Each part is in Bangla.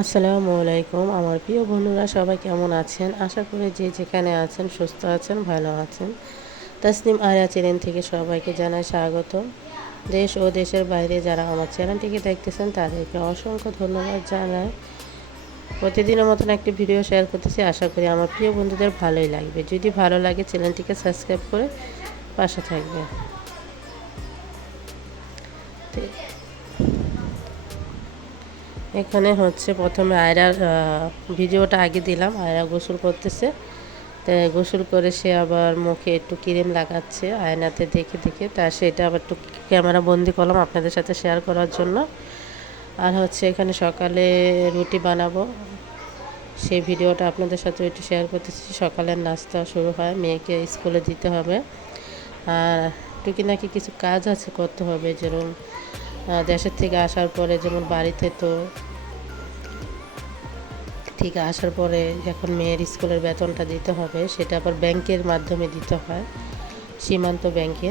আসসালামু আলাইকুম। আমার প্রিয় বন্ধুরা, সবাই কেমন আছেন? আশা করি যে যেখানে আছেন, সুস্থ আছেন, ভালো আছেন। তাসনিম আয়া চ্যানেল থেকে সবাইকে জানাই স্বাগত। দেশ ও দেশের বাইরে যারা আমার চ্যানেলটিকে দেখতেছেন, তাদেরকে অসংখ্য ধন্যবাদ জানাই। প্রতিদিনের মতন একটি ভিডিও শেয়ার করতেছি। আশা করি আমার প্রিয় বন্ধুদের ভালোই লাগবে। যদি ভালো লাগে, চ্যানেলটিকে সাবস্ক্রাইব করে পাশে থাকবে এখানে হচ্ছে প্রথমে আয়রার ভিডিওটা আগে দিলাম, আয়রা গোসল করতেছে। তাই গোসল করে সে আবার মুখে একটু ক্রিম লাগাচ্ছে, আয়নাতে দেখে দেখে। তা সেটা আবার একটু ক্যামেরা বন্দি করলাম আপনাদের সাথে শেয়ার করার জন্য। আর হচ্ছে এখানে সকালে রুটি বানাবো। সেই ভিডিওটা আপনাদের সাথে একটু শেয়ার করতেছি। সকালের নাস্তা শুরু হয়, মেয়েকে স্কুলে দিতে হবে। আর টুকি নাকি কিছু কাজ আছে করতে হবে, যেরকম দেশের থেকে আসার পরে যেমন বাড়িতে তো ঠিক আসার পরে এখন মেয়ের স্কুলের বেতনটা দিতে হবে, সেটা আবার ব্যাংকের মাধ্যমে দিতে হয়, সীমান্ত ব্যাংকে।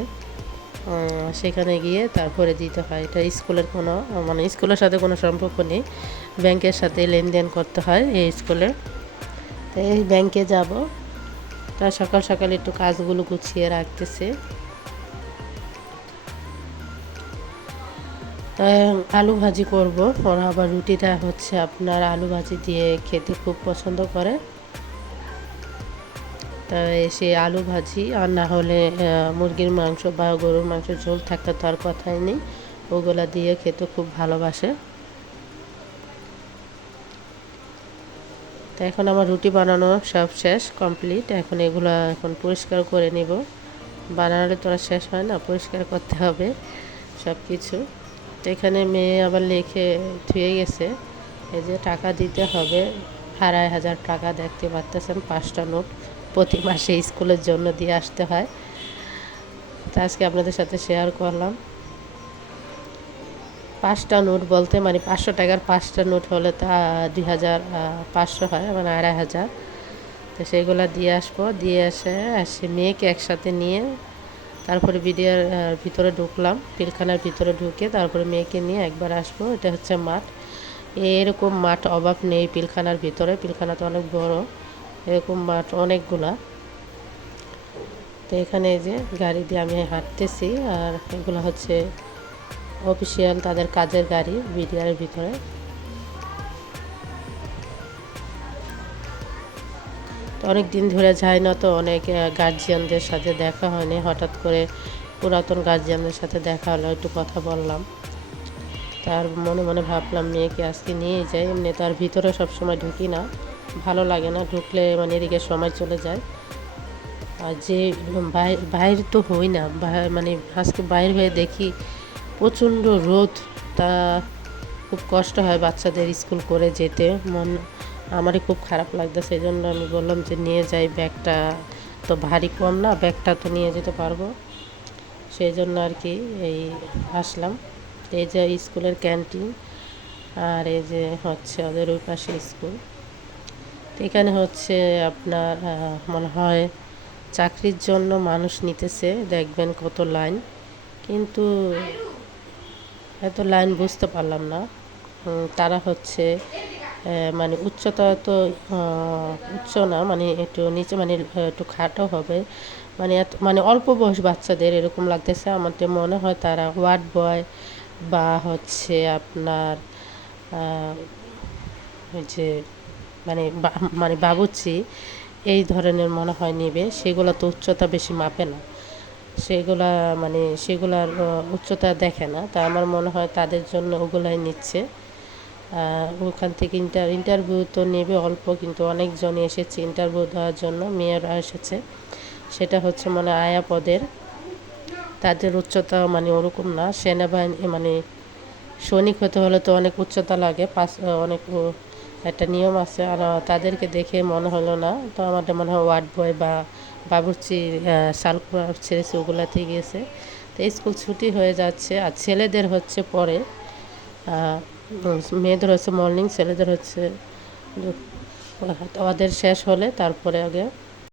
সেখানে গিয়ে তারপরে দিতে হয়। এটা স্কুলের কোনো মানে স্কুলের সাথে কোনো সম্পর্ক নেই। ব্যাংকের সাথে লেনদেন করতে হয় এই স্কুলে। এই ব্যাংকে যাব। তা সকাল সকাল একটু কাজগুলো গুছিয়ে রাখতেছে। আলু ভাজি করব। ওরা আবার রুটিটা হচ্ছে আপনার আলু ভাজি দিয়ে খেতে খুব পছন্দ করে। সে আলু ভাজি, আর না হলে মুরগির মাংস বা গরুর মাংস ঝোল থাকতে তো আর কথাই নেই। ওগুলা দিয়ে খেতে খুব ভালোবাসে। তো এখন আমার রুটি বানানো সব শেষ, কমপ্লিট। এখন এগুলো এখন পরিষ্কার করে নিব। বানালে তো শেষ হয় না, পরিষ্কার করতে হবে সব কিছু এখানে মেয়ে আবার লিখে ধুয়ে গেছে, এই যে টাকা দিতে হবে, আড়াই হাজার টাকা দেখতে পারতেছেন, পাঁচটা নোট প্রতি মাসে স্কুলের জন্য দিয়ে আসতে হয়। তা আজকে আপনাদের সাথে শেয়ার করলাম। পাঁচটা নোট বলতে মানে পাঁচশো টাকার পাঁচটা নোট হলে তা দুই হাজার পাঁচশো হয় মানে আড়াই হাজার। তো সেগুলো দিয়ে আসব, দিয়ে এসে আসে মেয়েকে একসাথে নিয়ে তারপরে বিডিআর ভিতরে ঢুকলাম, পিলখানার ভিতরে ঢুকে তারপরে মেয়েকে নিয়ে একবার আসব, এটা হচ্ছে মাঠ। এরকম মাঠ অভাব নেই পিলখানার ভিতরে, পিলখানা তো অনেক বড়, এরকম মাঠ অনেকগুলা। তো এখানে যে গাড়ি দিয়ে আমি হাঁটতেছি, আর এগুলো হচ্ছে অফিসিয়াল তাদের কাজের গাড়ি বিডিআরের ভিতরে। অনেক দিন ধরে যায় না, তো অনেক গার্জিয়ানদের সাথে দেখা হয়নি। হঠাৎ করে পুরাতন গার্জিয়ানদের সাথে দেখা হলো, একটু কথা বললাম। তার মনে মনে ভাবলাম, মেয়েকে আজকে নিয়ে যাই। এমনি তার ভিতরে সবসময় ঢুকি না। ভালো লাগে না, ঢুকলে মানে এদিকে সময় চলে যায়। আর যে বাইর তো হই না। মানে আজকে বাইর হয়ে দেখি প্রচণ্ড রোদ। তা খুব কষ্ট হয় বাচ্চাদের স্কুল করে যেতে। মন আমারই খুব খারাপ লাগতো সেই জন্য আমি বললাম যে নিয়ে যাই ব্যাগটা। তো ভারী কম না, ব্যাগটা তো নিয়ে যেতে পারব। সেই জন্য আর কি এই আসলাম। এই যে স্কুলের ক্যান্টিন, আর এই যে হচ্ছে ওদের ওই পাশে স্কুল। এখানে হচ্ছে আপনার মনে হয় চাকরির জন্য মানুষ নিতেছে, দেখবেন কত লাইন। কিন্তু এত লাইন বুঝতে পারলাম না। তারা হচ্ছে মানে উচ্চতা তো উচ্চ না মানে একটু নিচে মানে একটু খাটো হবে। মানে এত মানে অল্প বয়স বাচ্চাদের এরকম লাগতেছে। আমার তো মনে হয় তারা ওয়ার্ড বয় বা হচ্ছে আপনার ওই যে মানে মানে বাবুচি এই ধরনের মনে হয় নেবে। সেগুলো তো উচ্চতা বেশি মাপে না। সেগুলা মানে সেগুলার উচ্চতা দেখে না। তা আমার মনে হয় তাদের জন্য ওগুলাই নিচ্ছে। ওখান থেকে ইন্টার ইন্টারভিউ তো নেবে অল্প, কিন্তু অনেকজন এসেছে ইন্টারভিউ দেওয়ার জন্য মেয়েরা এসেছে। সেটা হচ্ছে মানে আয়া পদের। তাদের উচ্চতা মানে ওরকম না, সেনাবাহিনী মানে সৈনিক হতে হলে তো অনেক উচ্চতা লাগে পাঁচ অনেক একটা নিয়ম আছে, আর তাদেরকে দেখে মনে হলো না। তো আমাদের মনে হয় ওয়ার্ড বয় বা বাবুর্চি শালকুড়া ছেড়েছে, ওগুলাতে গিয়েছে। তো স্কুল ছুটি হয়ে যাচ্ছে, আর ছেলেদের হচ্ছে পরে মেয়েদের হচ্ছে মর্নিং ছেলেদের হচ্ছে ওদের শেষ হলে তারপরে আগে